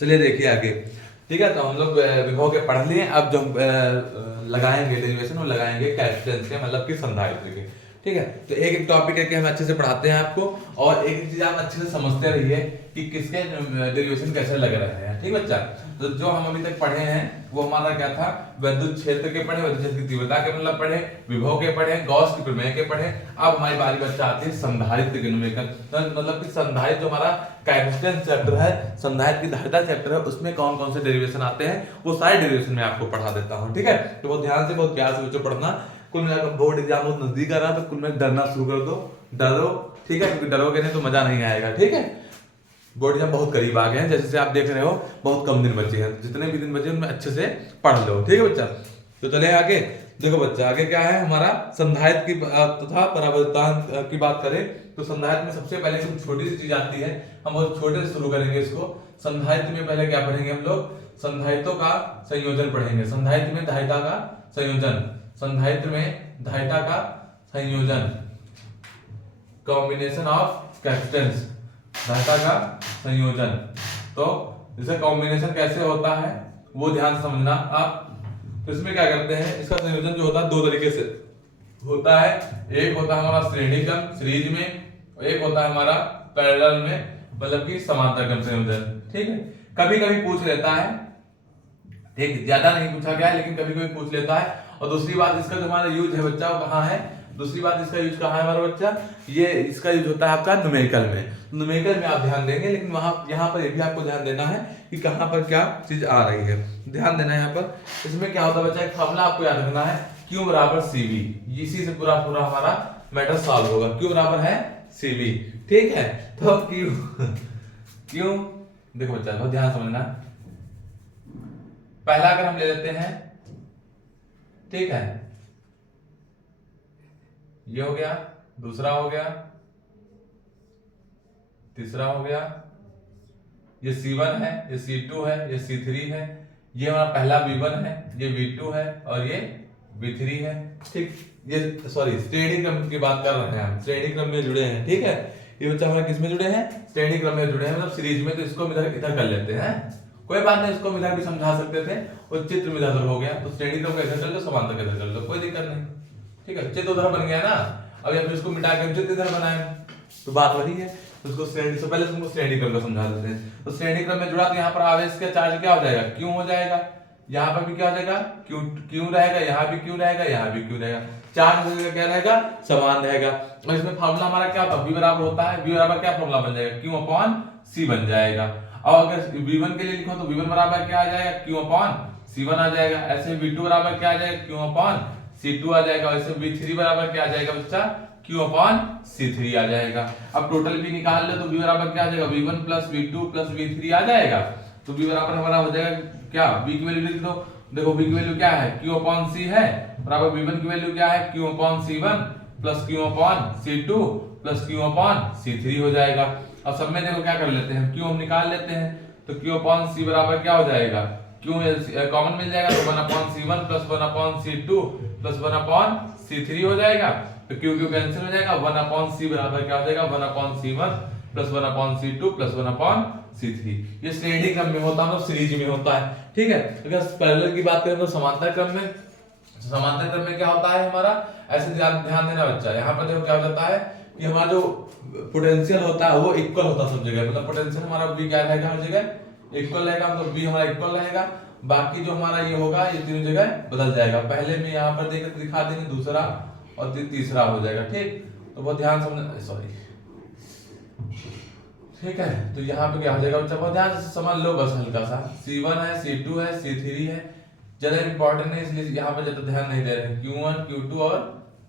चलिए देखिए आगे। ठीक है, तो हम लोग विभव के पढ़ लिए। अब जो लगाएंगे डेरिवेशन, वो लगाएंगे कैपेसिटेंस के, मतलब कि संधारित्र के। ठीक है, तो एक एक टॉपिक है कि हम अच्छे से पढ़ाते हैं आपको, और एक एक चीज आप अच्छे से समझते रहिए कि किसके डेरिवेशन कैसे लग रहे हैं। ठीक बच्चा, तो जो हम अभी तक पढ़े हैं वो हमारा क्या था, विद्युत क्षेत्र के पढ़े, विद्युत क्षेत्र की तीव्रता के मतलब पढ़े, विभव के पढ़े, गॉस की प्रमेय के पढ़े। अब हमारी बारी बच्चा आती है संधारित्र के न्यूमेरिकल, तो मतलब कि संधारित्र जो हमारा कैपेसिटेंस चैप्टर है, संधारित्र की धारिता चैप्टर है, उसमें कौन कौन से डेरिवेशन आते हैं वो सारे डेरिवेशन मैं आपको पढ़ा देता हूँ। ठीक है, तो बहुत ध्यान से, बहुत प्यार से बच्चों पढ़ना। कुल मिलाकर बोर्ड एग्जाम बहुत नजदीक आ रहा है, तो कुल में डरना शुरू कर दो, डरो। ठीक है, क्योंकि डरोगे नहीं तो मजा नहीं आएगा। ठीक है, बोर्ड एग्जाम बहुत करीब आ गए हैं, जैसे आप देख रहे हो बहुत कम दिन बचे हैं, जितने भी दिन बचे उनमें अच्छे से पढ़ लो। ठीक है बच्चा, तो चले आगे। देखो बच्चा, आगे क्या है हमारा, संधारित्र की तथा परावर्तन की बात करें तो संधारित्र में सबसे पहले एक छोटी सी चीज आती है, हम बहुत छोटे से शुरू करेंगे इसको। संधारित्र में पहले क्या पढ़ेंगे हम लोग, संधारित्रों का संयोजन पढ़ेंगे। संधारित्र में धारिता का संयोजन, संधारित्र में धारिता का संयोजन, कॉम्बिनेशन ऑफ कैपेसिटेंस, धारिता का संयोजन। तो इसका कॉम्बिनेशन कैसे होता है वो ध्यान से समझना आप। तो इसमें क्या करते हैं, इसका संयोजन जो होता है दो तरीके से होता है। एक होता है हमारा श्रेणी क्रम सीरीज में, और एक होता है हमारा पैरेलल में, मतलब कि समांतर क्रम संयोजन। ठीक है, कभी कभी पूछ लेता है, ठीक, ज्यादा नहीं पूछा गया है लेकिन कभी कभी पूछ लेता है। और दूसरी बात, इसका जो हमारा यूज है बच्चा वो कहाँ है, दूसरी बात इसका यूज कहाँ है हमारा बच्चा, ये इसका यूज होता है आपका न्यूमेरिकल में। न्यूमेरिकल में आप ध्यान देंगे, लेकिन वहां यहाँ पर ये भी आपको ध्यान देना है कि कहाँ पर क्या चीज आ रही है, ध्यान देना है यहाँ पर। इसमें क्या होता है बच्चा, एक फॉर्मूला आपको याद रखना है, Q बराबर CV। इसी से पूरा पूरा हमारा मैटर सॉल्व होगा। Q बराबर है CV। ठीक है, तो Q देखो बच्चा बहुत ध्यान समझना। पहला अगर हम ले लेते हैं, ठीक है, ये हो गया, दूसरा हो गया, तीसरा हो गया, ये C1 है, ये C2 है, ये C3 है, ये हमारा पहला V1 है, ये V2 है, और ये V3 है। ठीक, ये सॉरी श्रेणी क्रम की बात कर रहे हैं हम, श्रेणी क्रम में जुड़े हैं। ठीक है, ये बच्चा हमारा किस में जुड़े हैं, श्रेणी क्रम में जुड़े हैं, मतलब सीरीज में। तो इसको इधर इधर कर लेते हैं, कोई बात नहीं, इसको इधर भी समझा सकते थे, और चित्र में इधर हो गया, तो श्रेणी क्रम का इधर कर लो, समांतर का इधर कर लो, कोई दिक्कत नहीं। ठीक है, चित्र उधर बन गया ना, अब या फिर इसको मिटा के चित्र इधर बनाए, तो बात वही है। तो उसको श्रेणी से पहले तुमको श्रेणी क्रम का समझा देते हैं। तो श्रेणी क्रम में जुड़ा तो यहाँ पर आवेश का चार्ज क्या हो जाएगा, क्यों हो जाएगा, यहाँ पर भी क्या हो जाएगा, क्यों रहेगा, यहाँ भी क्यों रहेगा, यहाँ भी क्यों रहेगा, चार्ज क्या रहेगा, समान रहेगा। और इसमें फार्मूला हमारा क्या था, V बराबर होता है, V बराबर क्या फार्मूला बन जाएगा, Q अपॉन C बन जाएगा। और अगर V1 के लिए लिखो तो V1 बराबर क्या आ जाएगा, Q अपॉन C1 आ जाएगा। ऐसे V2 बराबर क्या आ जाएगा, Q अपॉन C2 आ जाएगा। और ऐसे V3 बराबर क्या आ जाएगा बच्चा, Q अपॉन C3 आ जाएगा। अब टोटल भी निकाल ले तो V बराबर क्या आ जाएगा, V1 plus V2 plus V3 आ जाएगा। तो V बराबर हमारा हो जाएगा क्या, V की वैल्यू लिख दो, देखो V की वैल्यू क्या है, Q अपॉन C है, बराबर V1 की वैल्यू क्या है, Q upon C1 plus Q upon C2 plus Q upon C3 हो जाएगा। अब सब में देखो क्या कर लेते हैं, Q हम निकाल लेते हैं, तो Q अपॉन C बराबर क्या हो जाएगा, Q कॉमन मिल जाएगा, तो 1 upon C1 plus 1 upon C2 plus 1 upon C3 हो जाएगा। तो Q कैंसिल हो जाएगा, 1 अपॉन C बराबर क्या हो जाएगा, 1 upon C1 plus 1 upon C2 plus 1 upon C3। ये श्रेणी क्रम में होता है, सीरीज में होता है। ठीक है, अगर पैरेलल की बात करें तो समांतर क्रम में, समांतर क्रम में क्या होता है हमारा, ऐसे ध्यान देना बच्चा। यहाँ पर देखो क्या हो जाता है कि हमारा जो पोटेंशियल होता है वो इक्वल होता है सब जगह, मतलब पोटेंशियल हमारा V क्या रहेगा, हर जगह इक्वल रहेगा, मतलब V हमारा इक्वल रहेगा। बाकी जो हमारा ये होगा ये तीनों जगह बदल जाएगा, पहले में यहाँ पर देख दिखा देंगे, दूसरा और तीसरा हो जाएगा। ठीक, तो बहुत ध्यान समझना, सॉरी, ठीक है। तो यहाँ पे क्या हो जाएगा बच्चा, बहुत ध्यान से समझ लो बस, हल्का सा C1 है, C2 है, C3 है, ज्यादा इंपॉर्टेंट है इसलिए यहाँ पे ज्यादा ध्यान नहीं दे रहे हैं। Q1 Q2 और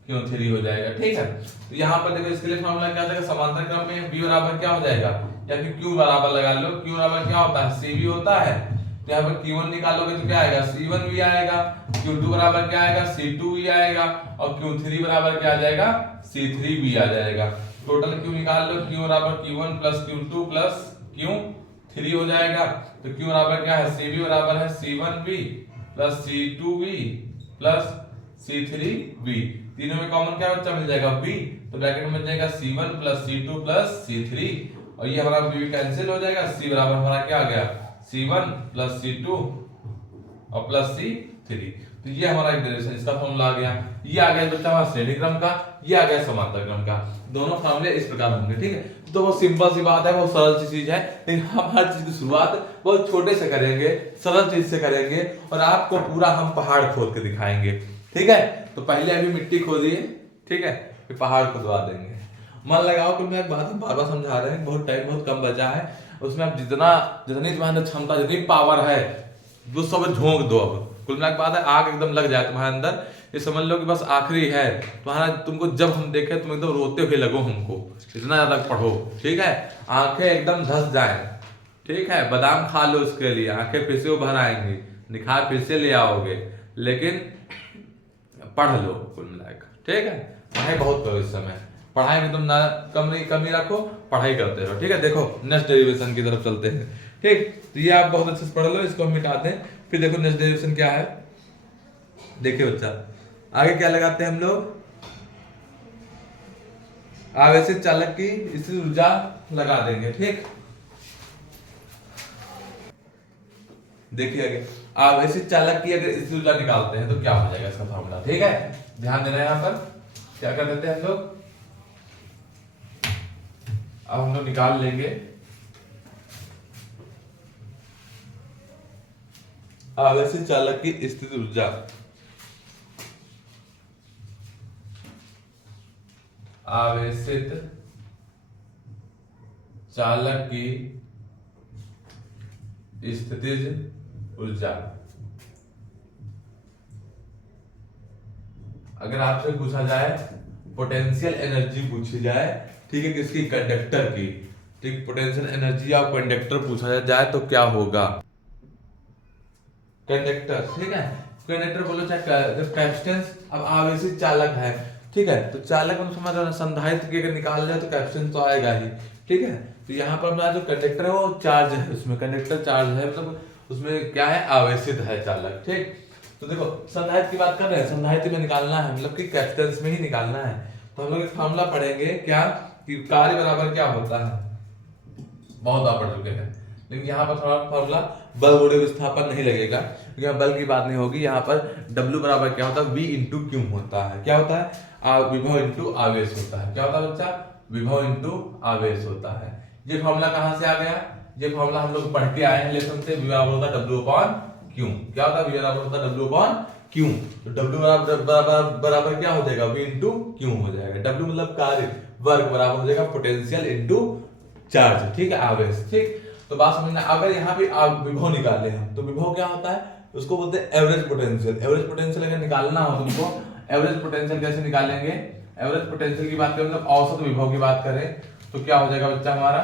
Q3 हो जाएगा। ठीक है, तो यहाँ पर देखो इसके लिए मामला क्या हो जाएगा, समांतर क्रम में V बराबर क्या हो जाएगा, या फिर Q बराबर लगा लो, Q बराबर क्या होता है, CV होता है। तो यहाँ पर Q1 निकालोगे तो क्या आएगा, C1 भी आएगा, Q2 बराबर क्या आएगा, C2 भी आएगा, और Q3 बराबर क्या आ जाएगा, C3 भी आ जाएगा। टोटल Q निकाल लो, Q बराबर Q1 plus Q2 plus Q3 हो जाएगा। तो Q बराबर क्या है, CV बराबर है C1V plus C2V plus C3V। तीनों में कॉमन क्या बच्चा मिल जाएगा, V, तो ब्रैकेट में बच जाएगा C1 plus C2 plus C3, और ये हमारा V कैंसिल हो जाएगा। C बराबर हमारा क्या आ गया, C1 प्लस C2 और प्लस C3। तो ये हमारा एक डेरिवेशन, इसका फॉर्मूला आ गया। ये आ गया बच्चा हमारा श्रेणी क्रम का, ये आ गया समांतर क्रम का। दोनों फॉर्मूले इस प्रकार होंगे, ठीक है। तो वो सिंपल सी बात है, वो सरल सी चीज है, लेकिन हम हर चीज की शुरुआत बहुत छोटे से करेंगे, सरल चीज से करेंगे, और आपको पूरा हम पहाड़ खोद के दिखाएंगे, ठीक है। तो पहले अभी मिट्टी खोदिए, ठीक है, फिर पहाड़ खुदवा देंगे। मन लगाओ कि मैं एक बात बार बार समझा रहे हैं, बहुत टाइम बहुत कम बचा है, उसमें आप जितनी तुम्हारे अंदर क्षमता, जितनी पावर है, वो सब झोंक दो। अब कुल मिला के बात है, आग एकदम लग जाए तुम्हारे अंदर, ये समझ लो कि बस आखिरी है तुम्हारा। तुमको जब हम देखे तुम एकदम रोते हुए लगो हमको, इतना ज्यादा पढ़ो, ठीक है। आंखें एकदम धस जाए, ठीक है। बादाम खा लो, उसके लिए आंखें फिर से उभर आएंगी, निखार फिर से ले आओगे, लेकिन पढ़ लो कुल मिलाकर, ठीक है। पढ़ाई बहुत करो इस समय, पढ़ाई में तुम ना कमी रखो, पढ़ाई करते रहो, ठीक है। देखो नेक्स्ट डेरिवेशन की तरफ चलते हैं, ठीक। तो ये आप बहुत अच्छे से पढ़ लो, इसको हम मिटाते हैं, फिर देखो नेक्स्ट डेरिवेशन क्या है। देखिए बच्चा, आगे क्या लगाते हैं हम लोग, आवेशित चालक की स्थिर ऊर्जा लगा देंगे, ठीक। देखिए आगे, आवेशित चालक की अगर स्थिर ऊर्जा निकालते हैं तो क्या हो जाएगा इसका फॉर्मूला, ठीक है। ध्यान देना है, यहाँ पर क्या कर देते हैं हम लोग, अब हम लोग निकाल लेंगे आवेशित चालक की स्थिर ऊर्जा। आवेशित चालक की स्थितिज ऊर्जा। अगर आपसे पूछा जाए पोटेंशियल एनर्जी पूछी जाए, ठीक है, किसकी, कंडक्टर की, ठीक, पोटेंशियल एनर्जी ऑफ कंडक्टर पूछा जाए तो क्या होगा, कंडक्टर, ठीक है। कंडक्टर बोलो चाहे कैपेसिटेंस। अब आवेशित चालक है, ठीक है, तो चालक हम समझ रहे हैं, संधारित्र की अगर निकाल ले तो कैपेसिटेंस तो आएगा ही, ठीक है। तो यहाँ पर हमारा जो कंडक्टर है वो चार्ज है, उसमें कंडक्टर चार्ज है, मतलब उसमें क्या है, आवेशित है चालक, ठीक। तो देखो संधारित्र की बात कर रहे हैं, संधारित्र में निकालना है, मतलब कि कैपेसिटेंस में ही निकालना है। तो हम लोग एक फॉर्मूला पढ़ेंगे क्या, कि कार्य बराबर क्या होता है, बहुत बार पढ़ चुके हैं, लेकिन यहाँ पर थोड़ा फॉर्मूला बल गुणे विस्थापन नहीं लगेगा, क्योंकि यहाँ बल की बात नहीं होगी। यहाँ पर W बराबर क्या होता है, V इंटू क्यू होता है, क्या होता है, विभव इंटू आवेश होता है। क्या होता है बच्चा, विभव इंटू आवेश होता है। ये फॉर्मूला कहाँ से आ गया, ये फॉर्मूला हम लोग पढ़ के आए हैं लेसन से, V बराबर होता है W अपॉन क्यू। क्या होता है, V बराबर होता है W अपॉन क्यू। तो W बराबर क्या हो जाएगा, V इंटू क्यू हो जाएगा। W मतलब कार्य, वर्ग बराबर हो जाएगा पोटेंशियल इंटू चार्ज, ठीक है, आवेश, ठीक। तो बात समझना, अगर यहाँ पे विभव निकाले हम, तो विभव क्या होता है, उसको बोलते हैं एवरेज पोटेंशियल। एवरेज पोटेंशियल अगर निकालना हो तुमको, एवरेज पोटेंशियल कैसे निकालेंगे, एवरेज पोटेंशियल की बात करें, मतलब औसत विभव की बात करें, तो क्या हो जाएगा बच्चा हमारा,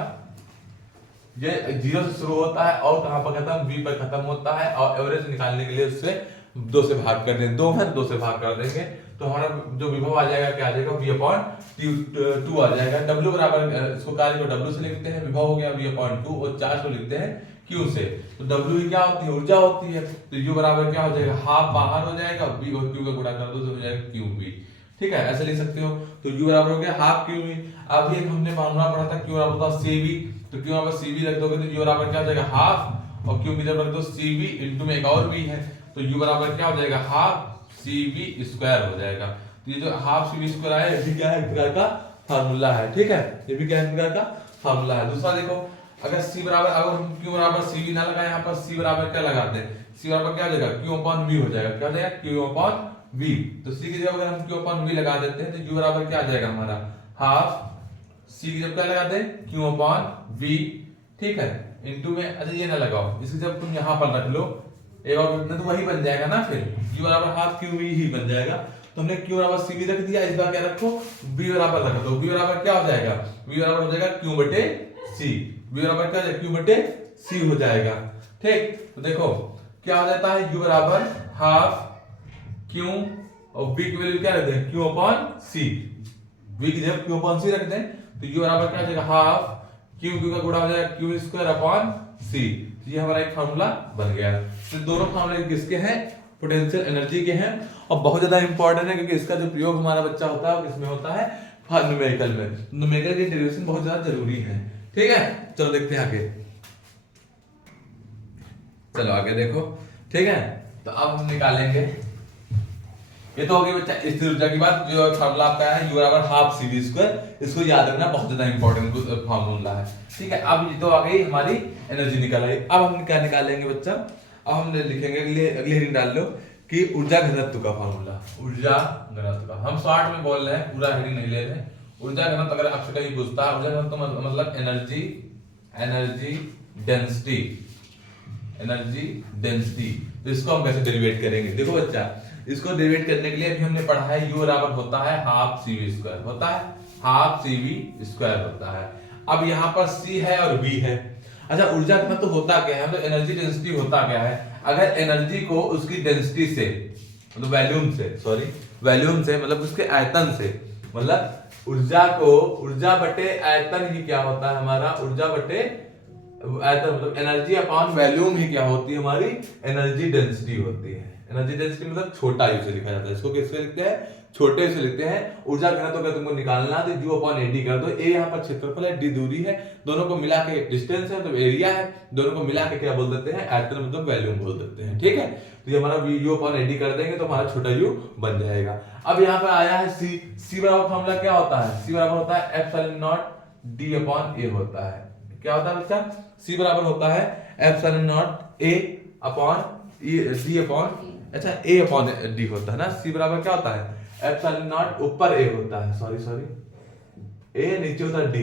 ये 0 से शुरू होता है और कहां पर खत्म, V पर खत्म होता है, और एवरेज निकालने के लिए उससे 2 से भाग कर देंगे, 2 है 2 से भाग कर देंगे, तो हमारा जो विभव आ जाएगा क्या आ जाएगा, V अपॉन 2 आ जाएगा। W बराबर, इसको कार्य को W से लिखते हैं, विभव हो गया V अपॉन 2, और चार्ज को लिखते हैं Q से। तो W ही क्या होती है, ऊर्जा होती है, तो U बराबर क्या हो जाएगा, हाफ बाहर हो जाएगा, V और Q का गुणा कर दो तो हो जाएगा QV, ठीक है, ऐसे लिख सकते हो। तो U बराबर हो गया हाफ QV। अब एक हमने फॉर्मूला पढ़ा था, Q बराबर होता है CV, तो Q बराबर CV रख दोगे तो U बराबर क्या हो जाएगा, हाफ, और Q जब रख दो CV इंटू में एक और V है, तो U बराबर क्या हो जाएगा, हाफ CV स्क्वायर हो जाएगा। तो ये जो हाफ CV स्क्वायर आया, ये भी क्या है, एक प्रकार का फार्मूला है, ठीक है, ये भी क्या है, एक प्रकार का फार्मूला है। दूसरा देखो, अगर C बराबर, अगर हम Q बराबर CV ना लगाए, यहाँ पर C बराबर क्या लगाते हैं, C बराबर क्या हो जाएगा, Q अपॉन V हो जाएगा, क्या हो जाएगा, Q अपॉन V। तो C की जगह अगर हम Q अपॉन V लगा देते हैं तो U बराबर क्या आ जाएगा हमारा, हाफ C की जगह क्या लगाते हैं, Q अपॉन V, ठीक है, इंटू में, अच्छा ये ना लगाओ, इसकी जब तुम यहाँ पर रख लो एक और, तो वही बन जाएगा ना, फिर U बराबर हाफ QV ही बन जाएगा। तो हमने Q बराबर CV रख दिया, इस बार क्या रखो, V बराबर रख दो, V बराबर क्या हो जाएगा, V बराबर हो जाएगा Q बटे C, V बराबर क्या हो जाएगा, Q बटे C हो जाएगा, ठीक। तो देखो क्या हो जाता है, U बराबर हाफ Q, और V की वैल्यू क्या रखते हैं, Q अपॉन C, V की जगह Q अपॉन C रख दें, तो U बराबर क्या हो जाएगा, हाफ Q का गुणा हो जाएगा Q स्क्वायर अपॉन C। तो ये हमारा एक फार्मूला बन गया। तो दोनों फार्मूले किसके हैं, पोटेंशियल एनर्जी के हैं, और बहुत ज्यादा इंपॉर्टेंट है, क्योंकि इसका जो प्रयोग हमारा बच्चा होता है वो किसमें होता है, न्यूमेरिकल में। न्यूमेरिकल की डेरिवेशन बहुत ज्यादा जरूरी है, ठीक है। चलो देखते हैं आगे। चलो आगे देखो, ठीक है। तो अब हम निकालेंगे, ये तो होगी बच्चा स्थिर ऊर्जा की बात। जो फार्मूला आपका है U बराबर हाफ CV स्क्वायर, इसको याद रखना, बहुत ज्यादा इंपॉर्टेंट फार्मूला है, ठीक है। अब तो आ गई हमारी एनर्जी निकल आई। अब हम क्या निकालेंगे बच्चा, अब हम लिखेंगे अगली हेडिंग डाल लो कि ऊर्जा घनत्व का फार्मूला। ऊर्जा घनत्व का हम शॉर्ट में बोल रहे हैं, पूरा हेडिंग नहीं ले रहे हैं। ऊर्जा घनत्व अगर आपसे कहीं पूछता है, ऊर्जा घनत्व मतलब एनर्जी डेंसिटी, तो इसको हम कैसे डेरिवेट करेंगे। देखो बच्चा, इसको डेरिवेट करने के लिए अभी हमने पढ़ा है U बराबर होता है हाफ CV स्क्वायर, होता है हाफ CV स्क्वायर होता है। अब यहाँ पर C है और B है। अच्छा, ऊर्जा घनत्व तो होता क्या है, मतलब एनर्जी डेंसिटी होता क्या है। अगर एनर्जी को उसकी डेंसिटी से, मतलब वॉल्यूम से मतलब उसके आयतन से, मतलब ऊर्जा बटे आयतन ही क्या होता है हमारा, ऊर्जा बटे आयतन मतलब एनर्जी अपॉन वॉल्यूम ही क्या होती है हमारी, एनर्जी डेंसिटी होती है। एनर्जी डेंसिटी मतलब छोटा यू से लिखा जाता है, इसको किससे लिखते हैं, छोटे से लिखते हैं। ऊर्जा घनत्व का तुमको निकालना है तो U अपॉन AD कर दो। A यहाँ पर क्षेत्रफल है, D दूरी है, दोनों को मिला के डिस्टेंस है तो एरिया है, दोनों को मिला के क्या बोल देते हैं, आयतन मतलब वॉल्यूम बोल देते हैं, ठीक है। तो ये हमारा U अपॉन AD कर देंगे तो हमारा छोटा U बन जाएगा। अब यहाँ पे आया है C बराबर फॉर्मूला क्या होता है, C बराबर होता है epsilon not D upon A होता है। क्या होता है बच्चा, C बराबर होता है epsilon not A upon D upon, अच्छा A अपॉन D होता है ना। C बराबर क्या होता है एप्सिलॉन नॉट, ऊपर A होता है, सॉरी A नीचे होता है D।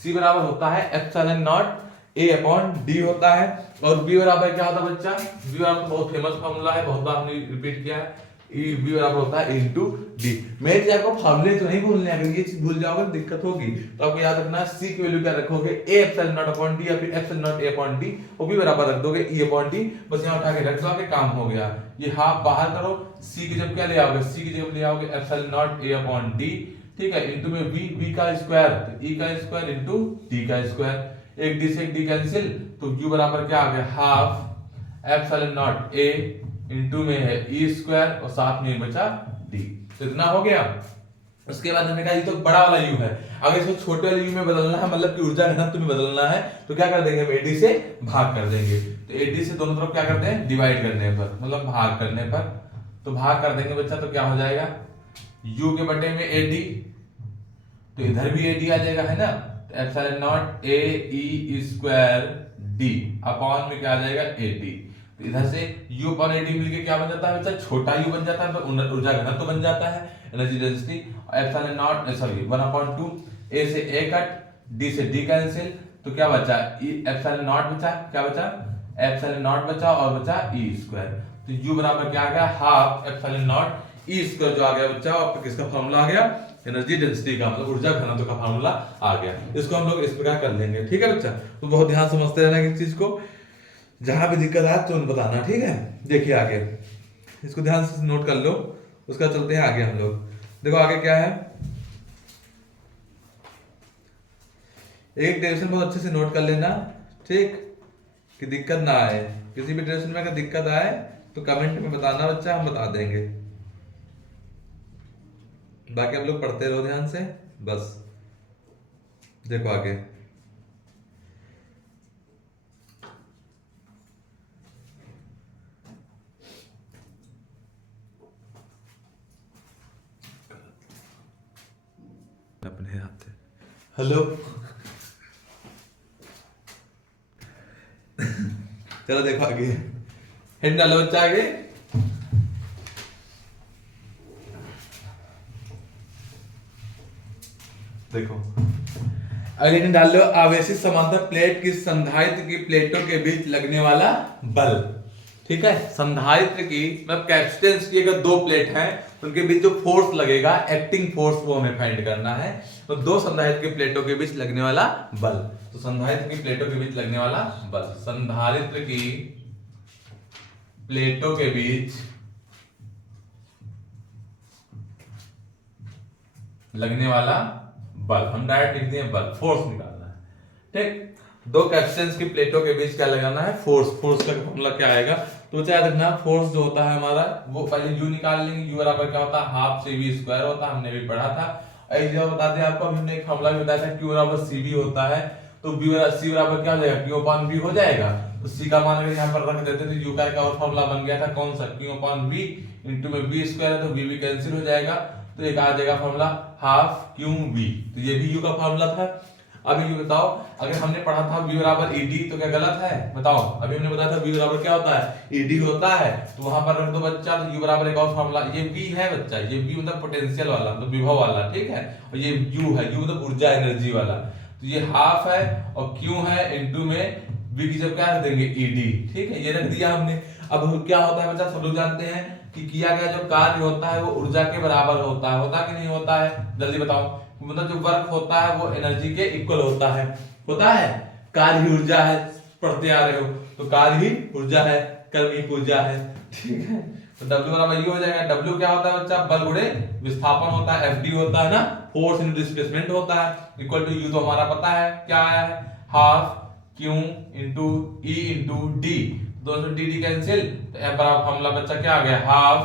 C बराबर होता है epsilon not A upon D होता है। और B बराबर क्या होता है बच्चा, B बराबर बहुत फेमस फार्मूला है, बहुत बार हमने रिपीट किया है। B बराबर होता है इनटू D। मेरे आपको फार्मूले तो नहीं भूलने, अगर ये चीज भूल जाओगे तो दिक्कत होगी। तो आपको याद रखना C की वैल्यू क्या रखोगे, A epsilon not upon D या फिर epsilon not A upon D, और B बराबर रख दोगे E अपॉन D। बस यहाँ उठा के रख दोगे, काम हो गया। ये हाफ बाहर करो, C की जब क्या ले आओगे, C की जब ले आओगे epsilon not A upon D, ठीक है, इनटू में V का स्क्वायर, तो E का स्क्वायर इनटू D का स्क्वायर। एक D से एक D कैंसिल, तो U बराबर क्या आ गया, half epsilon not A into में है E स्क्वायर और साथ में बचा D। तो इतना हो गया। उसके बाद हमने कहा ये तो बड़ा वाला U है, अगर इसको छोटे वाले U में बदलना है, मतलब कि ऊर्जा घनत्व में बदलना है, तो क्या कर देंगे, हम AD से भाग कर देंगे। तो AD से दोनों तरफ क्या करते हैं, डिवाइड करने पर, मतलब भाग करने पर, तो भाग कर देंगे बच्चा, तो क्या हो जाएगा U के बटे में AD, तो इधर भी AD आ जाएगा, है ना। तो epsilon not A E square D upon में क्या आ जाएगा AD। तो इधर से U अपॉन AD मिलके क्या बन जाता है बच्चा, छोटा U बन जाता है, तो ऊर्जा घनत्व तो बन जाता है, energy density. Epsilon not 1/2 A से A कट, D से D कैंसिल, तो क्या बचा, एप्सिलॉन नॉट बचा, क्या बचा, एप्सिलॉन नॉट बचा और बचा E स्क्वायर। तो U बराबर क्या आ गया, half epsilon not E square जो आ गया बच्चा, और किसका फार्मूला आ गया, एनर्जी डेंसिटी का, मतलब ऊर्जा घनत्व का फार्मूला आ गया। इसको हम लोग इस प्रकार कर लेंगे, ठीक है बच्चा। तो बहुत ध्यान समझते रहना इस चीज को, जहां भी दिक्कत आए तो बताना, ठीक है। देखिए आगे, इसको ध्यान से नोट कर लो, उसका चलते हैं आगे हम लोग। देखो आगे क्या है, एक डेरिवेशन बहुत अच्छे से नोट कर लेना, ठीक, कि दिक्कत ना आए। किसी भी डेरिवेशन में अगर दिक्कत आए तो कमेंट में बताना बच्चा, हम बता देंगे। बाकी आप लोग पढ़ते रहो ध्यान से बस। देखो आगे, अपने हाथ, हेलो चलो देखो आगे, हेड डालो बच्चा आगे। देखो अगले दिन डाल लो, आवेशित समांतर प्लेट की संधारित्र की प्लेटों के बीच लगने वाला बल, ठीक है। संधारित्र की मतलब कैपेसिटेंस की अगर दो प्लेट हैं तो उनके बीच जो फोर्स लगेगा, एक्टिंग फोर्स, वो हमें फाइंड करना है। तो दो संधारित्र की प्लेटों के बीच लगने वाला बल, तो संधारित्र की प्लेटों के बीच लगने वाला बल, संधारित्र की प्लेटों के बीच लगने वाला बल, हम डायरेक्ट लिखते हैं बल, फोर्स निकालना है, ठीक। दो कैपेसिटेंस की प्लेटों के बीच क्या लगाना है, फोर्स। फोर्स का फॉर्मूला क्या आएगा, तो क्या देखना, फोर्स जो होता है हमारा, वो पहले U निकाल लेंगे। U बराबर क्या होता है, हाफ CV स्क्वायर होता है, हमने भी पढ़ा था। एक जगह बता दें आपको, अभी हमने एक फॉर्मूला भी बताया था, Q बराबर CV होता है। तो सी बराबर क्या हो जाएगा, क्यू अपॉन बी हो जाएगा। तो सी का मान अगर यहाँ पर रख देते तो यू का एक और फॉर्मूला बन गया था, कौन सा, क्यू अपॉन बी इंटू में बी स्क्वायर है तो बी कैंसिल हो जाएगा, तो एक आ जाएगा फॉर्मूला हाफ क्यू बी, तो ये भी यू का फॉर्मूला था। अभी यू बताओ, अगर हमने पढ़ा था v बराबर ईडी तो क्या गलत है, बताओ। अभी हमने बताया था v बराबर क्या होता है, ईडी होता है, तो वहां पर रख दो बच्चा, तो u बराबर एक और फॉर्मूला, ये v है बच्चा, ये v मतलब पोटेंशियल वाला, मतलब विभव वाला, ठीक है, और ये u है, u मतलब ऊर्जा एनर्जी वाला, तो ये हाफ है और q है इनटू में v की जब क्या रख देंगे ईडी, ठीक है, ये रख दिया हमने। अब क्या होता है बच्चा, सब लोग जानते हैं कि किया गया जो कार्य होता है वो ऊर्जा के बराबर होता कि नहीं होता है, जल्दी बताओ। मतलब जो वर्क होता है वो एनर्जी के इक्वल होता है कार्य ही ऊर्जा है, पढ़ते आ रहे हो, तो कार्य ही ऊर्जा है, कर्म ही ऊर्जा है, ठीक है। तो W बराबर ये हो जाएगा, W क्या होता है बच्चा, बल गुणे विस्थापन होता है, FD होता है ना, फोर्स इनटू डिस्प्लेसमेंट होता है, इक्वल टू U तो हमारा पता है क्या आया है, half Q into E into D, दोनों से डी कैंसिल, तो F बराबर फॉर्मूला बच्चा क्या आ गया, हाफ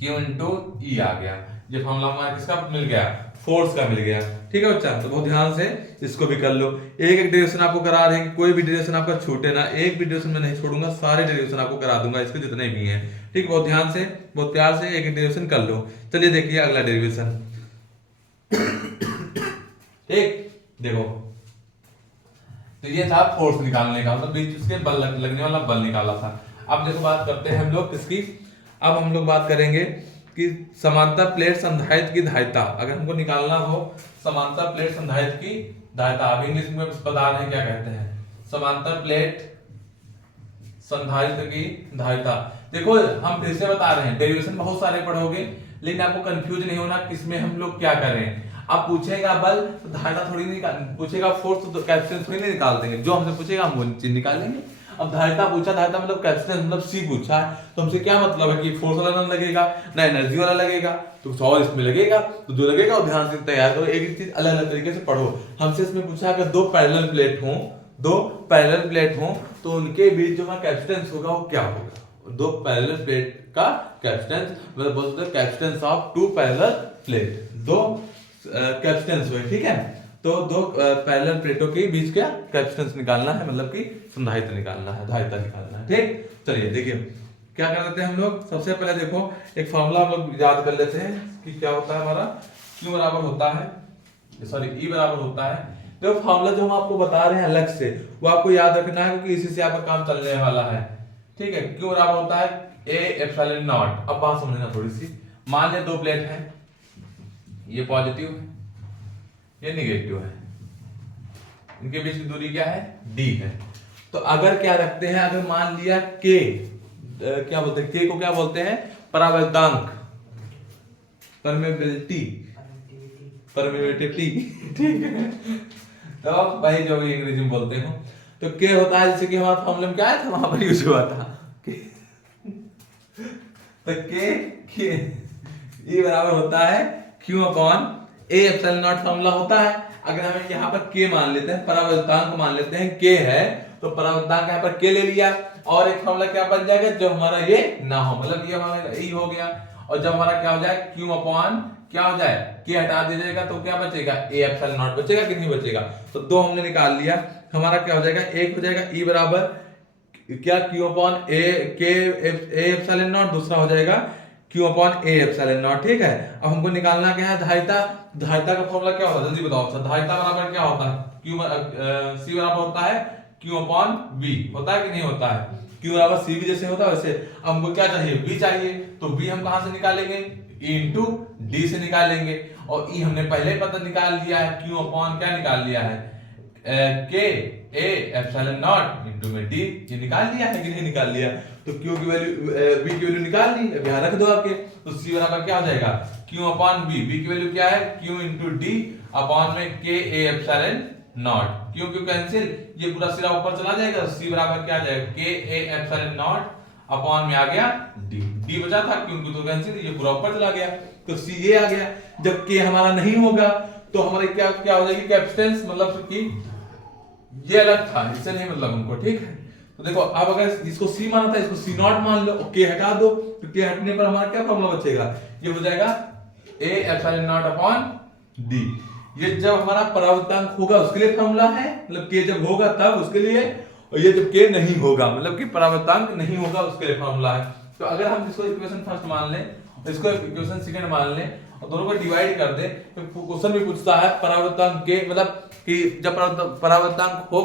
Q इंटू E आ गया। ये फॉर्मूला हमारा किसका मिल गया, फोर्स का मिल गया, ठीक है बच्चा। तो बहुत ध्यान से इसको भी कर लो, एक एक डेरिवेशन आपको करा रहे हैं कि कोई भी डेरिवेशन आपका छूटे ना, एक भी डेरिवेशन में नहीं छोड़ूंगा, सारे डेरिवेशन आपको करा दूंगा, इसके जितने भी हैं, ठीक। बहुत ध्यान से, बहुत प्यार से एक एक डेरिवेशन कर लो। चलिए देखिए अगला डेरिवेशन, ठीक, देखो, तो ये था फोर्स निकालने का, मतलब बीच उसके बल लगने वाला बल निकाला था। अब देखो बात करते हैं हम लोग किसकी, अब हम लोग बात करेंगे कि समांतर प्लेट संधारित्र की धारिता, अगर हमको निकालना हो समांतर प्लेट संधारित्र की धारिता, आप इंग्लिश में बता रहे हैं क्या कहते हैं, समांतर प्लेट संधारित्र की धारिता। देखो हम फिर से बता रहे हैं, डेरिवेशन बहुत सारे पढ़ोगे, लेकिन आपको कंफ्यूज नहीं होना किसमें हम लोग क्या करें। अब पूछेगा बल तो धारिता थोड़ी नहीं पूछेगा, फोर्स तो कैपेसिटेंस थोड़ी नहीं निकाल देंगे, जो हमसे पूछेगा हम वो चीज निकाल लेंगे। अब धारिता पूछा, धारिता मतलब कैपेसिटेंस मतलब सी पूछा है, तो हमसे क्या मतलब है कि फोर्स वाला ना लगेगा ना एनर्जी वाला लगेगा, तो 100 इसमें लगेगा, तो जो लगेगा वो ध्यान से तैयार करो, एक चीज अलग अलग तरीके से पढ़ो। हमसे इसमें पूछा अगर दो पैरेलल प्लेट हो तो उनके बीच जो कैपेसिटेंस होगा वो क्या होगा, दो पैरेलल प्लेट का कैपेसिटेंस, मतलब बोलते हैं capacitance of two parallel plate, दो कैपेसिटेंस हुए, ठीक है, तो दो पैरेलल प्लेटों के बीच का कैपेसिटेंस निकालना है, मतलब कि संधारित्र निकालना है, धारिता निकालना है, ठीक। चलिए देखिए क्या कर लेते हैं हम लोग, सबसे पहले देखो एक फॉर्मूला हम लोग याद कर लेते हैं कि क्या होता है हमारा, Q बराबर होता है, सॉरी E बराबर होता है, तो फॉर्मूला जो हम आपको बता रहे हैं अलग से वो आपको याद रखना है क्योंकि इसी से आपका काम चलने वाला है, ठीक है। Q बराबर होता है A एप्सिलॉन नॉट। अब बात समझना थोड़ी सी, मान लिया दो प्लेट है, ये पॉजिटिव है ये नेगेटिव है, इनके बीच की दूरी क्या है, d है। तो अगर क्या रखते हैं, अगर मान लिया k, क्या बोलते हैं, k को क्या बोलते हैं, परावर्तांक, परमेबिलिटी, ठीक है, तो भाई जो भी अंग्रेजी में बोलते हो, तो k होता है, जैसे कि हमारा फॉर्मूला में क्या आया था वहां पर यूज हुआ था, तो k E बराबर होता है Q upon A epsilon not formula होता है। अगर हम यहाँ पर k मान लेते हैं, परावर्तांक मान लेते हैं, k है तो परावर्तांक यहाँ पर k ले लिया, और एक फॉर्मूला क्या बन जाएगा, जो हमारा ये ना हो, मतलब ये हमारा e हो गया, और जब हमारा क्या हो जाए Q अपॉन क्या हो जाए, k हटा दिया जाएगा तो क्या बचेगा, A एप्सिलॉन नॉट बचेगा कि नहीं बचेगा, तो दो हमने निकाल लिया, हमारा क्या हो जाएगा, एक हो जाएगा E बराबर क्या, Q upon A epsilon not, दूसरा हो जाएगा Q upon A epsilon not, ठीक है। अब हमको निकालना क्या है, धारिता, धारिता का फॉर्मूला क्या होता है, जल्दी बताओ। अच्छा, धारिता बराबर क्या होता है, C बराबर होता है Q अपॉन V, होता है कि नहीं होता है, Q बराबर C भी जैसे होता है वैसे। अब हमको क्या चाहिए, V चाहिए, तो V हम कहां से निकालेंगे, E इंटू D से निकालेंगे, और E हमने पहले ही पता निकाल लिया है, Q अपॉन क्या निकाल लिया है, K A epsilon not into में D, ये निकाल लिया है कि नहीं निकाल लिया, तो Q की वैल्यू V की वैल्यू निकाल ली, अब यहाँ रख दो आके, तो C बराबर क्या हो जाएगा, Q अपॉन V, V की वैल्यू क्या है, Q इंटू D अपॉन में K A epsilon not, Q Q cancel, ये पूरा सिरा ऊपर चला जाएगा, तो C बराबर क्या आ जाएगा, K A epsilon not upon में आ गया D, D बचा था Q Q तो कैंसिल, ये पूरा ऊपर चला गया, तो C ये आ गया। जब K हमारा नहीं होगा तो हमारे क्या क्या हो जाएगी, कैपेसिटेंस, मतलब कि ये अलग था, इससे नहीं मतलब हमको, ठीक है। तो देखो अब अगर इसको C माना था, इसको C नॉट मान लो, K हटा दो, तो K हटने पर हमारा क्या फॉर्मूला बचेगा, ये हो जाएगा A epsilon not upon D। ये जब हमारा परावर्तांक होगा उसके लिए फॉर्मूला है, मतलब के जब होगा तब उसके लिए, और ये जब के नहीं होगा मतलब कि परावर्तांक नहीं होगा उसके लिए फॉर्मूला है। तो अगर हम इसको इक्वेशन फर्स्ट मान लें, इसको इक्वेशन सेकंड मान लें और दोनों को डिवाइड कर दें, तो क्वेश्चन भी पूछता है परावर्तांक के मतलब कि जब परावर्तांक हो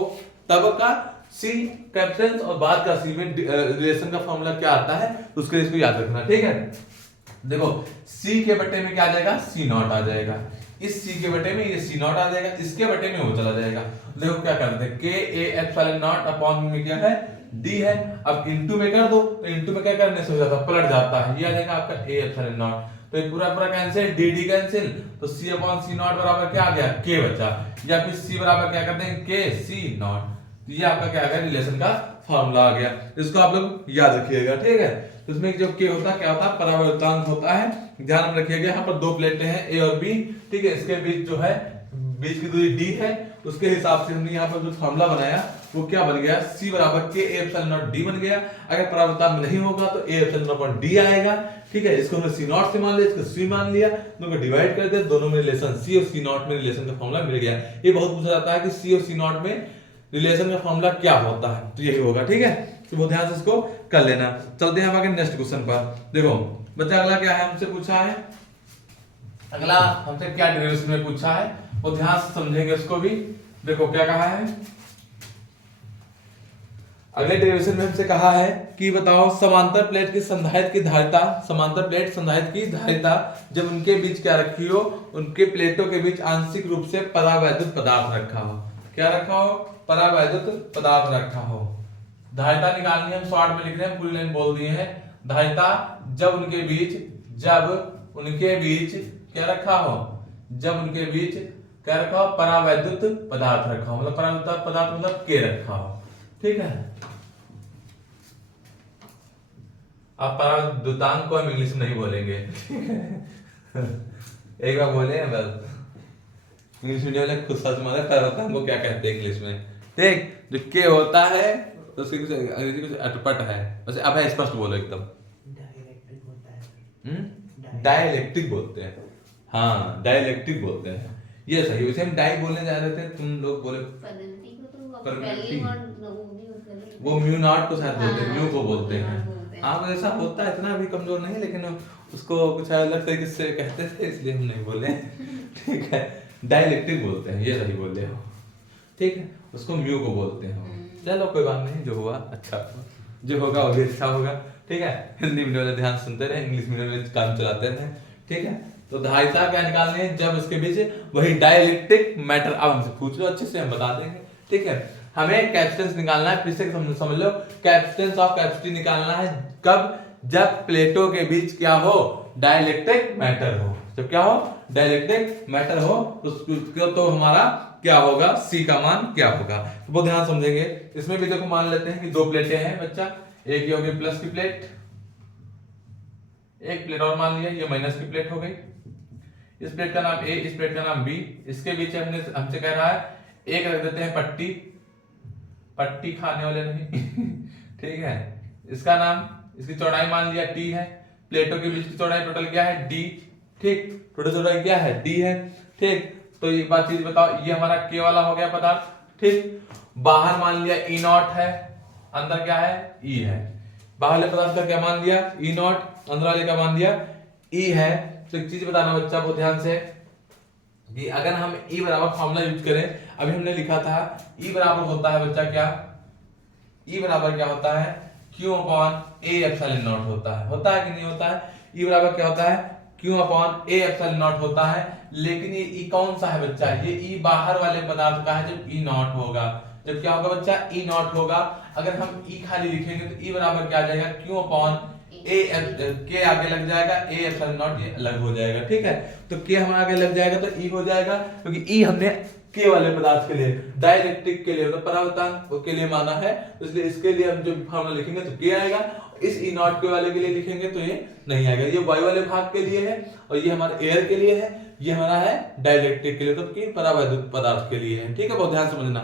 तब का सी कैप्टेंस और बाद का सी में रिलेशन का फॉर्मूला क्या आता है, तो उसके लिए इसको याद रखना, ठीक है। देखो सी के बटे में क्या आ जाएगा, सी नॉट आ जाएगा, इस सी के बटे में ये सी नॉट आ जाएगा, इसके बटे में वो चला जाएगा। देखो क्या करते हैं, के ए एप्सिलॉन नॉट अपॉन में क्या है, डी है। अब इनटू में कर दो तो इनटू में क्या करने से हो जाता है, पलट जाता है, ये आ जाएगा आपका ए एप्सिलॉन नॉट, तो ये पूरा पूरा कैंसिल, डी डी कैंसिल, तो सी अपॉन सी नॉट बराबर क्या आ गया, के बचा, या फिर सी बराबर क्या करते हैं, के सी नॉट, तो ये आपका क्या आ गया, रिलेशन का फॉर्मूला आ गया। इसको आप लोग याद रखिएगा, ठीक है। तो इसमें जो के होता है क्या होता है, परावर्तांक होता है, ध्यान में रखिएगा। यहाँ पर दो प्लेटें हैं ए और बी, ठीक है, इसके बीच जो है बीच की दूरी डी है, उसके हिसाब से हमने यहाँ पर जो फॉर्मूला बनाया वो क्या बन गया, सी बराबर के ए एप्सिलॉन नॉट डी बन गया। अगर परावर्तांक नहीं होगा तो A epsilon not upon D आएगा, ठीक है। इसको हमने सी नॉट से मान लिया, इसको सी मान लिया, दोनों को डिवाइड कर दिया, दोनों में रिलेशन सी और सी नॉट में रिलेशन का फॉर्मूला मिल गया। ये बहुत पूछा जाता है कि सी और सी नॉट में रिलेशन का फॉर्मूला क्या होता है, तो यही होगा, ठीक है। तो बहुत ध्यान से इसको कर लेना। चलते हैं हम आगे नेक्स्ट क्वेश्चन पर। देखो बच्चा अगला क्या है, हमसे पूछा है, अगला हमसे क्या डेरिवेशन में पूछा है, वो ध्यान से समझेंगे उसको भी। देखो क्या कहा है, अगले डेरिवेशन में हमसे कहा है कि बताओ समांतर प्लेट की संधारित्र की धारिता, समांतर प्लेट संधारित्र की धारिता जब उनके बीच क्या रखी हो, उनके प्लेटों के बीच आंशिक रूप से परावैद्युत पदार्थ रखा हो। क्या रखा हो, परावैद्युत पदार्थ रखा हो। धारिता निकालनी है, हम शॉर्ट में लिख रहे हैं, पूरी लाइन बोल दिए हैं। धारिता जब उनके बीच क्या रखा हो, जब उनके बीच क्या रखा हो, परावैद्युत पदार्थ रखा हो, मतलब परावैद्युत पदार्थ मतलब के रखा हो, ठीक है। आप परावैद्युतांक को हम इंग्लिश में नहीं बोलेंगे एक बार बोले बस, इंग्लिश मीडियम में खुद सर्च मारे परावैद्युतांक को क्या कहते हैं इंग्लिश में, ठीक। जो के होता है तो उसके कुछ अंग्रेजी कुछ अटपट है, वैसे अब है स्पष्ट बोलो एकदम, डाइलेक्ट्रिक होता है, डाइलेक्ट्रिक बोलते हैं, हाँ डाइलेक्ट्रिक बोलते हैं, ये सही। वैसे हम डाई बोलने जा रहे थे, तुम लोग बोले वो म्यू नॉट को शायद बोलते हैं, म्यू को बोलते हैं, हाँ तो ऐसा होता है, इतना भी कमजोर नहीं, लेकिन उसको कुछ अलग तरीके से कहते थे इसलिए हम नहीं बोले ठीक है। डाइलेक्ट्रिक बोलते हैं, ये सही बोल रहे हो, ठीक है, उसको म्यू को बोलते हैं। चलो कोई बात नहीं, जो हुआ अच्छा हुआ, जो होगा वो भी अच्छा होगा, ठीक है। हिंदी मीडियम वाले ध्यान सुनते रहे, इंग्लिश मीडियम में काम चलाते रहे, ठीक है। तो धारिता क्या निकालनी है, जब उसके बीच वही डाइलेक्ट्रिक मैटर, अब हमसे पूछ लो अच्छे से हम बता देंगे, ठीक है। हमें कैपेसिटेंस निकालना है, फिर से समझ लो, कैपेसिटेंस ऑफ कैपेसिटी निकालना है कब, जब प्लेटों के बीच क्या हो, डाइलेक्ट्रिक मैटर हो, जब क्या हो, डाइलेक्ट्रिक मैटर हो, उसको तो हमारा क्या होगा, सी का मान क्या होगा, तो वो ध्यान समझेंगे। इसमें भी देखो मान लेते हैं कि दो प्लेटें हैं बच्चा, एक ये होगी प्लस की प्लेट, एक प्लेट और मान लिया ये माइनस की प्लेट हो गई, इस प्लेट का नाम ए, इस प्लेट का नाम बी, इसके बीच हमसे कह रहा है एक रख देते हैं पट्टी, पट्टी खाने वाले नहीं ठीक है। इसका नाम, इसकी चौड़ाई मान लिया टी है, प्लेटों के बीच की चौड़ाई टोटल क्या है, डी, ठीक, टोटल चौड़ाई क्या है, डी है, ठीक। तो एक बात चीज बताओ, ये हमारा के वाला हो गया पदार्थ, ठीक। बाहर मान लिया ई नॉट है, अंदर क्या है, ई है, बाहर वाले पदार्थ का क्या मान लिया, ई नॉट, अंदर वाले का मान लिया ई है। तो एक चीज बताना बच्चा को ध्यान से कि अगर हम ई बराबर फॉर्मूला यूज करें, अभी हमने लिखा था ई बराबर होता है बच्चा क्या, ई बराबर क्या होता है, Q upon A epsilon not होता है कि नहीं होता है, ई बराबर क्या होता है, Q upon A epsilon not होता है। लेकिन ये ई कौन सा है बच्चा, ये ई बाहर वाले पदार्थ का है, जब ई नॉट होगा, जब क्या होगा बच्चा, ई नॉट होगा। अगर हम ई खाली लिखेंगे तो ई बराबर क्या आ जाएगा, क्यू अपॉन ए, के आगे लग जाएगा, ए एप्सिलॉन नॉट ये अलग हो जाएगा, ठीक है। तो के हमारे आगे लग जाएगा तो ई हो जाएगा, क्योंकि ई हमने के वाले पदार्थ के लिए, डाइलेक्ट्रिक के लिए, मतलब परावर्तांक के लिए माना है, तो इसलिए इसके लिए हम जब फॉर्मूला लिखेंगे तो के आएगा, इस ई नॉट के वाले के लिए लिखेंगे तो ये नहीं आएगा। ये वायु वाले भाग के लिए है और ये हमारे एयर के लिए है, ये हमारा है डाइलेक्ट्रिक के लिए, तो कि परावैद्युत पदार्थ के लिए है, ठीक है। बहुत ध्यान समझना,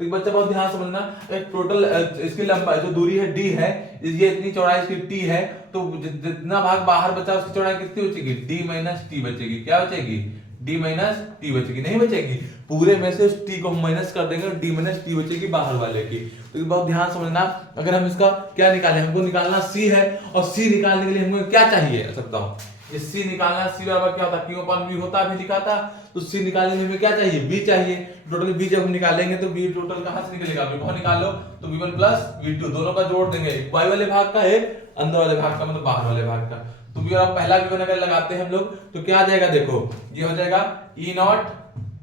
तो बच्चा बहुत ध्यान समझना, एक टोटल इसकी लंबाई जो दूरी है डी है, ये इतनी चौड़ाई इसकी टी है, तो जितना भाग बाहर बचा उसकी चौड़ाई कितनी बचेगी, डी माइनस टी बचेगी, क्या बचेगी, डी माइनस टी बचेगी, नहीं बचेगी, पूरे में से उस टी को हम माइनस कर देंगे और डी माइनस टी बचेगी बाहर वाले की। तो बहुत ध्यान समझना, अगर हम इसका क्या निकालें, हमको निकालना सी है और सी निकालने के लिए हमको क्या चाहिए सकता हूँ, ये सी निकालना, सी बराबर क्या होता है, क्यू अपॉन बी होता, अभी लिखा था। तो सी निकालने में हमें क्या चाहिए, बी चाहिए। टोटल बी जब हम निकालेंगे तो बी टोटल कहां से निकलेगा, विभव निकालो तो v1 प्लस v2 दोनों का जोड़ देंगे, एक बाई वाले भाग का, एक अंदर वाले भाग का, मतलब बाहर वाले भाग का। तो भी आप पहला v1 अगर लगाते हैं हम लोग तो क्या आ जाएगा, देखो ये हो जाएगा ई नॉट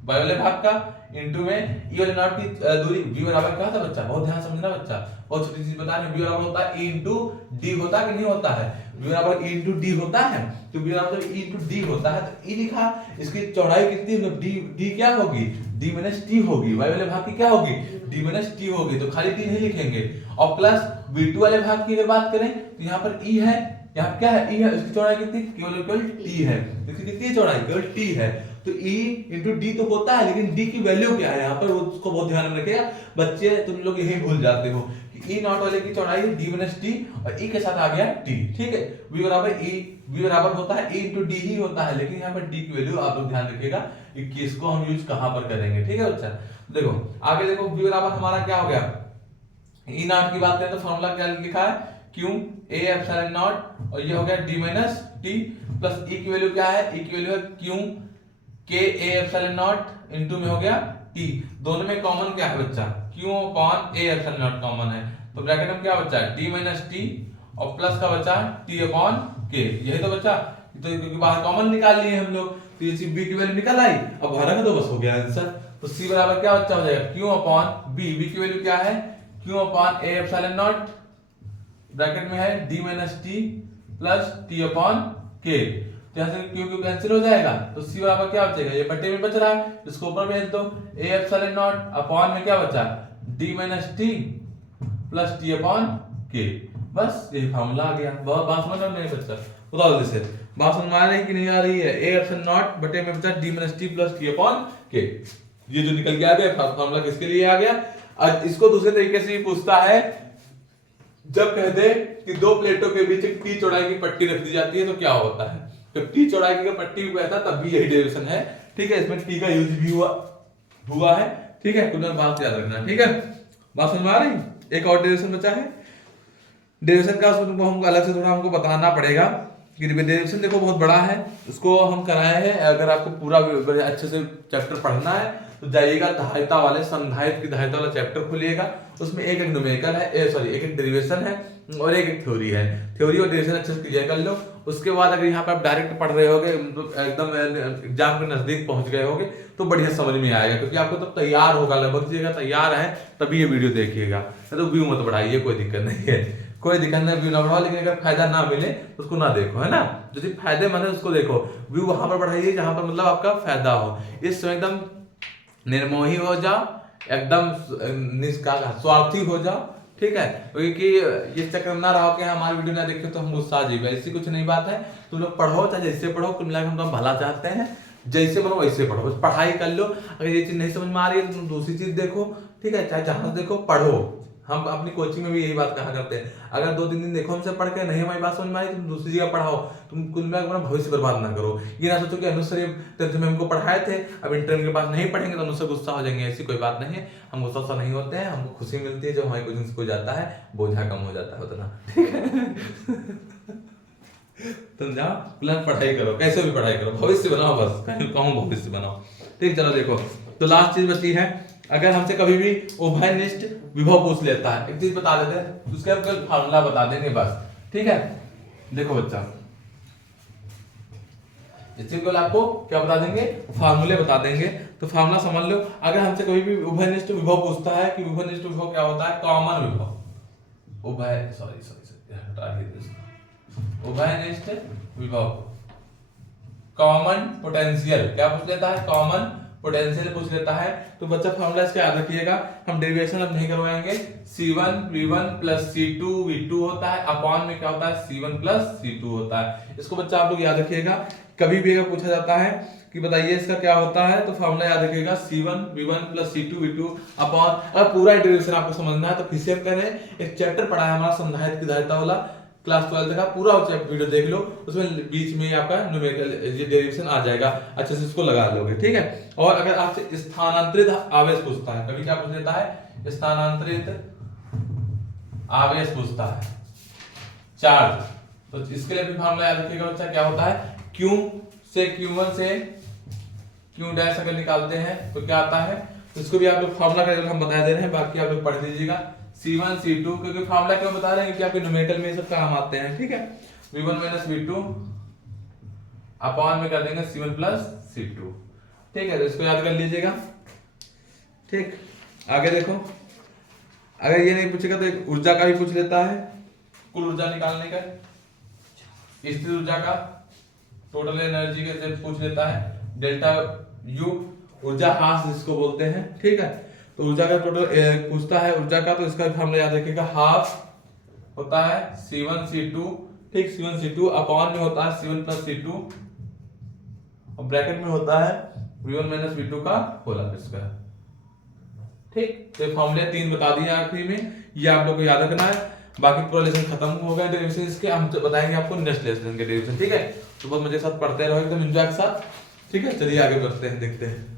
बाई वाले भाग का इनटू में ई वाले नॉट की दूरी, v बराबर क्या होता है बच्चा, बहुत ध्यान समझना बच्चा, बहुत छोटी चीज बता रहे हैं, v बराबर होता है e इनटू d, होता है कि नहीं होता है, v बराबर e इनटू d होता है। तो v बराबर e इनटू d होता है तो e लिखा, इसकी चौड़ाई कितनी, मतलब d क्या होगी, d माइनस t होगी, y वाले भाग की क्या होगी, d माइनस t होगी, तो खाली t नहीं लिखेंगे। और प्लस v2 वाले भाग की अगर बात करें तो यहाँ पर e है, यहाँ क्या है, e है, इसकी चौड़ाई कितनी, केवल t है, इसकी कितनी चौड़ाई, केवल t है। तो e इंटू डी तो होता है, लेकिन d की वैल्यू क्या है यहाँ पर, उसको बहुत ध्यान में रखिएगा बच्चे, तुम लोग यही भूल जाते हो कि e नॉट वाले की चौड़ाई d माइनस t और e के साथ आ गया t, ठीक है। v बराबर होता है e इंटू डी ही होता है, लेकिन यहाँ पर d की वैल्यू आप लोग ध्यान रखिएगा कि किसको हम यूज कहां पर करेंगे, ठीक है बच्चा। देखो आगे देखो, v बराबर हमारा क्या हो गया, e नॉट की बात करें तो फॉर्मूला क्या लिखा है, q a एप्सिलॉन नॉट, और ये हो गया d minus t plus e की वैल्यू क्या है, e की वैल्यू है q k a epsilon not into में हो गया t, दोनों में कॉमन क्या है बच्चा, q upon a epsilon not common है, तो ब्रैकेट में क्या बचा है, d माइनस t और प्लस का बचा t अपॉन k, यही तो बचा। तो क्योंकि बाहर कॉमन निकाल लिए हम लोग, तो ये b की वैल्यू निकल आई, अब भरा तो बस हो गया आंसर। तो c बराबर क्या बच्चा हो जाएगा, q अपॉन b, b की वैल्यू क्या है, q upon a epsilon not, bracket में है d minus t plus t upon k, तो यहाँ से q q कैंसिल हो जाएगा, तो c बराबर क्या बचेगा, ये बट्टे में बच रहा है, इसको ऊपर भेज दो, a एप्सिलॉन नॉट अपॉन में क्या बचा, d minus t plus t upon k, बस यही फार्मूला आ गया। बहुत बात समझ में नहीं बच्चा, बताओ जल्दी से, बात समझ में आ रही है कि नहीं आ रही है, a एप्सिलॉन नॉट बटे में बचा d minus t plus t upon k, ये जो निकल के आ गया फार्मूला किसके लिए आ गया। आज इसको दूसरे तरीके से भी पूछता है, जब कह दे कि दो प्लेटों के बीच एक टी चौड़ाई की पट्टी रख दी जाती है तो क्या होता है, जब टी चौड़ाई की पट्टी कहता तब भी यही डेरिवेशन है, ठीक है, इसमें टी का यूज भी हुआ है, ठीक है, कुछ बात याद रखना, ठीक है, बात समझ में आ रही। एक और डेरिवेशन बचा है, डेरिवेशन का उसको हमको अलग से थोड़ा हमको बताना पड़ेगा कि डेरिवेशन देखो बहुत बड़ा है, उसको हम कराए हैं, अगर आपको पूरा अच्छे से चैप्टर पढ़ना है तो जाइएगा धारिता वाले, संधारित्र की धारिता वाला चैप्टर खोलिएगा, उसमें एक एक न्यूमेरिकल है, एक एक डेरिवेशन है और एक एक थ्योरी है, थ्योरी और डेरिवेशन अच्छे से क्लियर कर लो। उसके बाद अगर यहाँ पे आप डायरेक्ट पढ़ रहे होगे, एकदम एग्जाम के नजदीक पहुंच गए होगे तो बढ़िया समझ में आएगा, क्योंकि आपको तब तैयार होगा, लगभग चीजें तैयार है तभी ये वीडियो देखिएगा, तो व्यू मत बढ़ाइए, कोई दिक्कत नहीं है, कोई दिक्कत नहीं, व्यू ना बढ़ाओ, लेकिन अगर फायदा ना मिले तो उसको ना देखो, है ना, जो फायदेमंद है उसको देखो, व्यू वहां पर बढ़ाइए जहां पर मतलब आपका फायदा हो। इस समय एकदम निर्मोही हो जाओ, एकदम स्वार्थी हो जाओ, ठीक है, क्योंकि ये चक्कर ना रहो कि हमारी वीडियो ना देखे तो हम गुस्सा आ जाएगा, ऐसी कुछ नहीं बात है, तुम लोग पढ़ो चाहे जैसे पढ़ो, कुल मिलाकर हम तो भला चाहते हैं, जैसे बनो वैसे पढ़ो, बस पढ़ाई कर लो, अगर ये चीज नहीं समझ में आ रही है तो तुम दूसरी चीज देखो, ठीक है, चाहे जहां देखो पढ़ो। हम अपनी कोचिंग में भी यही बात कहा करते हैं, अगर 2-3 दिन देखो हमसे पढ़ के नहीं हमारी बात समझ में आई, तुम दूसरी जगह पढ़ाओ, तुम कुल मिलाकर अपना भविष्य बर्बाद ना करो। ये ना सोचो कि अनुसर 10th में हमको पढ़ाए थे, अब इंटर के पास नहीं पढ़ेंगे तो अनुसर गुस्सा हो जाएंगे, ऐसी कोई बात नहीं है, हम गुस्सा नहीं होते हैं, हमको खुशी मिलती है जब हमारी कोचिंग से कोई जाता है, बोझा कम हो जाता है उतना, ठीक है। तुम जाओ प्लान पढ़ाई करो, कैसे भी पढ़ाई करो, भविष्य बनाओ, बस कहूँ भविष्य बनाओ, ठीक। चलो देखो, तो लास्ट चीज बची है, अगर हमसे कभी भी उभयनिष्ठ विभव पूछ लेता है, एक चीज बता देते हैं, उसके अब फार्मूला बता देंगे बस, ठीक है। देखो बच्चा, इस चीज को आपको क्या बता देंगे, फार्मूले बता देंगे, तो फार्मूला समझ लो। अगर हमसे कभी भी उभयनिष्ठ विभव पूछता है कि उभयनिष्ठ विभव क्या होता है, कॉमन विभव, उभयनिष्ठ विभव, कॉमन पोटेंशियल क्या पूछ लेता है, कॉमन पोटेंशियल पूछ लेता है, तो बच्चा फॉर्मूला इसका याद रखिएगा, हम डेरिवेशन अब नहीं करवाएंगे, C1 V1 plus C2 V2 होता है, अपॉन में क्या होता है, C1 प्लस C2 होता है, इसको बच्चा आप लोग याद रखिएगा। कभी भी अगर पूछा जाता है कि बताइए इसका क्या होता है, तो फॉर्मूला याद रखिएगा, C1 V1 plus C2 V2 upon, अगर पूरा डेरिवेशन आपको समझना है तो फिर से करें, एक चैप्टर पढ़ा है हमारा संधारित्र की धारिता वाला, क्लास 12 का पूरा वीडियो देख लो, उसमें बीच में आपका न्यूमेरिकल ये डेरिवेशन आ जाएगा, अच्छे से इसको लगा लोगे, ठीक है। और अगर आपसे स्थानांतरित आवेश पूछता है, कभी क्या पूछ लेता है, स्थानांतरित आवेश पूछता है, चार्ज, तो इसके लिए भी फॉर्मूला याद रखिएगा बच्चा, क्या होता है, Q से Q1 से Q डैश अगर निकालते हैं तो क्या आता है, तो इसको भी आप लोग फॉर्मूला का हम बता दे रहे हैं, बाकी आप लोग पढ़ लीजिएगा। C1 C2, क्योंकि फॉर्मूला क्यों बता रहे हैं कि आपके न्यूमेरिकल में ये सब काम आते हैं, ठीक है। V1 माइनस V2 अपॉन में कर देंगे C1 प्लस C2, ठीक है, तो इसको याद कर लीजिएगा, ठीक। आगे देखो, अगर ये नहीं पूछेगा तो एक ऊर्जा का भी पूछ लेता है, कुल ऊर्जा निकालने का, स्थिर ऊर्जा का, टोटल एनर्जी का जब पूछ लेता है, डेल्टा यू, ऊर्जा हाफ जिसको बोलते हैं, ठीक है। तो ऊर्जा का टोटल पूछता है ऊर्जा का, तो इसका फॉर्मूला याद रखिएगा, हाफ होता है C1 C2, ठीक, C1 C2 अपॉन में होता है C1 प्लस C2 और ब्रैकेट में होता है V1 माइनस V2 का होल स्क्वायर, ठीक। तो फॉर्मूले 3 बता दिए आखिरी में, ये आप लोग को याद रखना है। बाकी पूरा लेसन खत्म हो गया डेरिवेशन इसके, हम तो बताएंगे आपको नेक्स्ट लेसन के डेरिवेशन, ठीक है। तो बहुत मजे के साथ पढ़ते रहो, एकदम एंजॉय के साथ, ठीक है। चलिए आगे बढ़ते हैं, देखते हैं।